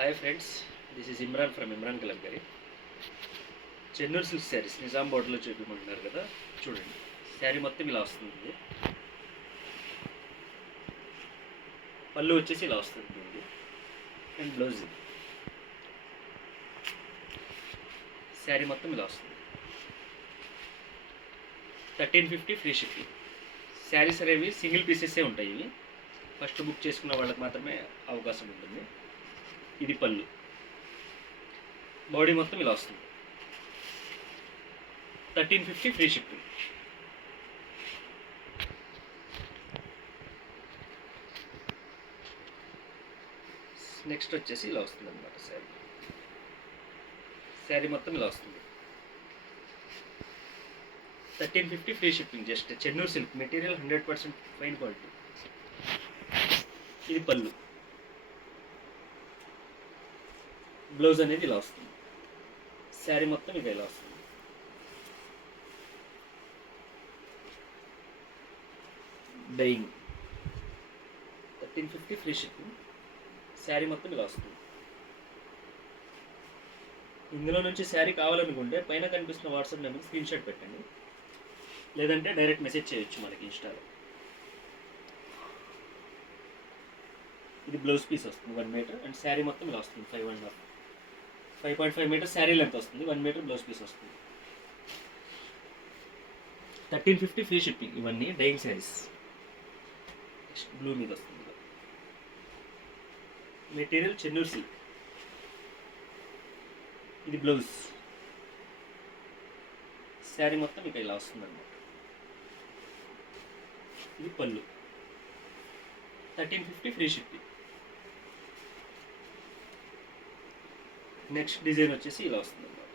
Hi friends, this is Imran ఫ్రమ్ ఇమ్రాన్ కలంకరీ. చెన్నూరు సిల్క్ శారీస్ నిజాం బోర్డర్లో చూపించమంటున్నారు కదా, చూడండి. శారీ మొత్తం ఇలా వస్తుంది. పళ్ళు వచ్చేసి ఇలా వస్తుంది అండ్ బ్లౌజ్. శారీ మొత్తం ఇలా వస్తుంది. 1350 ఫ్రీ షిప్పింగ్. శారీస్ అనేవి సింగిల్ పీసెసే ఉంటాయి. ఇవి ఫస్ట్ బుక్ చేసుకున్న వాళ్ళకి మాత్రమే అవకాశం ఉంటుంది. ఇది పళ్ళు. బాడీ మొత్తం ఇలా వస్తుంది. 1350 ఫ్రీ షిప్పింగ్. నెక్స్ట్ వచ్చేసి ఇలా వస్తుంది అనమాట శారీ. శారీ మొత్తం ఇలా వస్తుంది. 1350 free shipping. Just Chennur silk material 100% fine quality. ఇది పళ్ళు. బ్లౌజ్ అనేది ఇలా వస్తుంది. శారీ మొత్తం ఇక ఇలా వస్తుంది. డైయింగ్. 1350 ఫ్రీ షిప్పింగ్. శారీ మొత్తం ఇలా వస్తుంది. ఇందులో నుంచి శారీ కావాలనుకుంటే పైన కనిపిస్తున్న వాట్సాప్ నెంబర్కి స్క్రీన్ షాట్ పెట్టండి, లేదంటే డైరెక్ట్ మెసేజ్ చేయొచ్చు మనకి ఇన్స్టాలో. ఇది బ్లౌజ్ పీస్ వస్తుంది 1 మీటర్ అండ్ శారీ మొత్తం ఇలా వస్తుంది. 5.5 మీటర్ శారీ లెంత్ వస్తుంది. 1 మీటర్ బ్లౌజ్ పీస్ వస్తుంది. 1350 ఫ్రీ షిప్పింగ్. ఇవన్నీ డైయింగ్ శారీస్. బ్లూ మీద వస్తుంది. మెటీరియల్ చెన్నూరు సిల్క్. ఇది బ్లౌజ్. శారీ మొత్తం ఇక ఇలా వస్తుంది అన్నమాట. ఇది పళ్ళు. 1350 ఫ్రీ షిప్పింగ్. నెక్స్ట్ డిజైన్ వచ్చేసి ఇలా వస్తుంది అన్నమాట.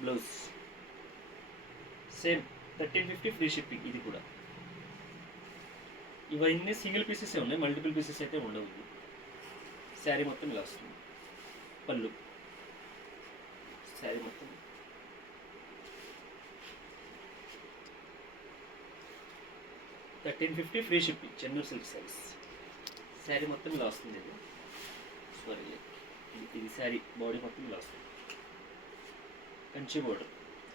Blouse same 1350 free shipping. ఇది కూడా ఇవన్నీ సింగిల్ పీసెస్ ఉన్నాయి, మల్టిపుల్ పీసెస్ అయితే ఉండవు. శారీ మొత్తం ఇలా వస్తుంది. పళ్ళు. శారీ మొత్తం 1350 ఫ్రీ షిప్పింగ్. చెన్నూరు సిల్క్ శారీస్. శారీ మొత్తం ఇలా వస్తుంది. ఇది శారీ బాడీ మొత్తం ఇలా వస్తుంది. కంచి బోర్డర్.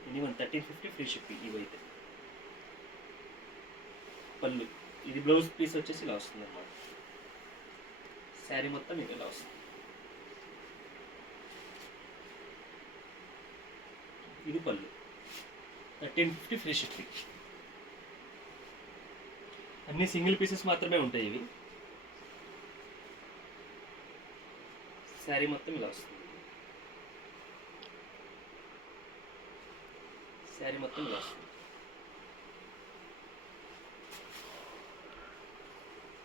ఇది 1350 ఫ్రీ షిప్పింగ్. ఇవైతే పళ్ళు. ఇది బ్లౌజ్ పీస్ వచ్చేసి ఇలా వస్తుంది అన్నమాట. శారీ మొత్తం ఇది ఇలా వస్తుంది. ఇది పళ్ళు. 1350 ఫ్రీ షిప్పింగ్. అన్ని సింగిల్ పీసెస్ మాత్రమే ఉంటాయి ఇవి. శారీ మొత్తం ఇలా వస్తుంది. శారీ మొత్తం ఇలా వస్తుంది.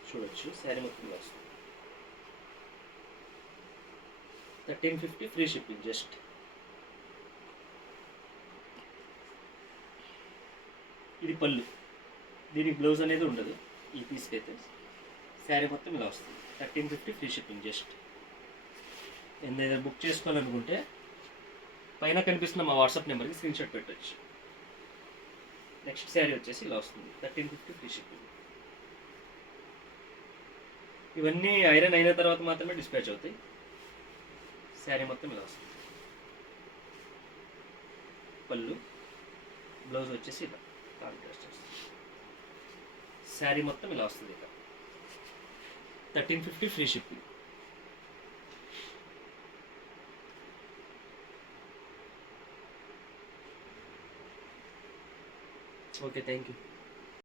చూడొచ్చు, శారీ మొత్తం ఇలా వస్తుంది. 1350 ఫ్రీ షిప్పింగ్. జస్ట్ ఇది పళ్ళు. దీనికి బ్లౌజ్ అనేది ఉండదు ఈ పీస్కి అయితే. శారీ మొత్తం ఇలా వస్తుంది. 1350 ఫ్రీ షిప్పింగ్. జస్ట్ ఏదైనా బుక్ చేసుకోవాలనుకుంటే పైన కనిపిస్తున్న మా వాట్సాప్ నెంబర్కి స్క్రీన్ షాట్ పెట్టచ్చు. నెక్స్ట్ శారీ వచ్చేసి ఇలా వస్తుంది. 1350 ఫ్రీ షిప్పింగ్. ఇవన్నీ ఐరన్ అయిన తర్వాత మాత్రమే డిస్పాచ్ అవుతాయి. శారీ మొత్తం ఇలా వస్తుంది. పళ్ళు. బ్లౌజ్ వచ్చేసి ఇలా కాంట్రాస్ట్ వస్తుంది. శారీ మొత్తం ఇలా వస్తుంది. ఇక 1350 free shipping. Okay, thank you.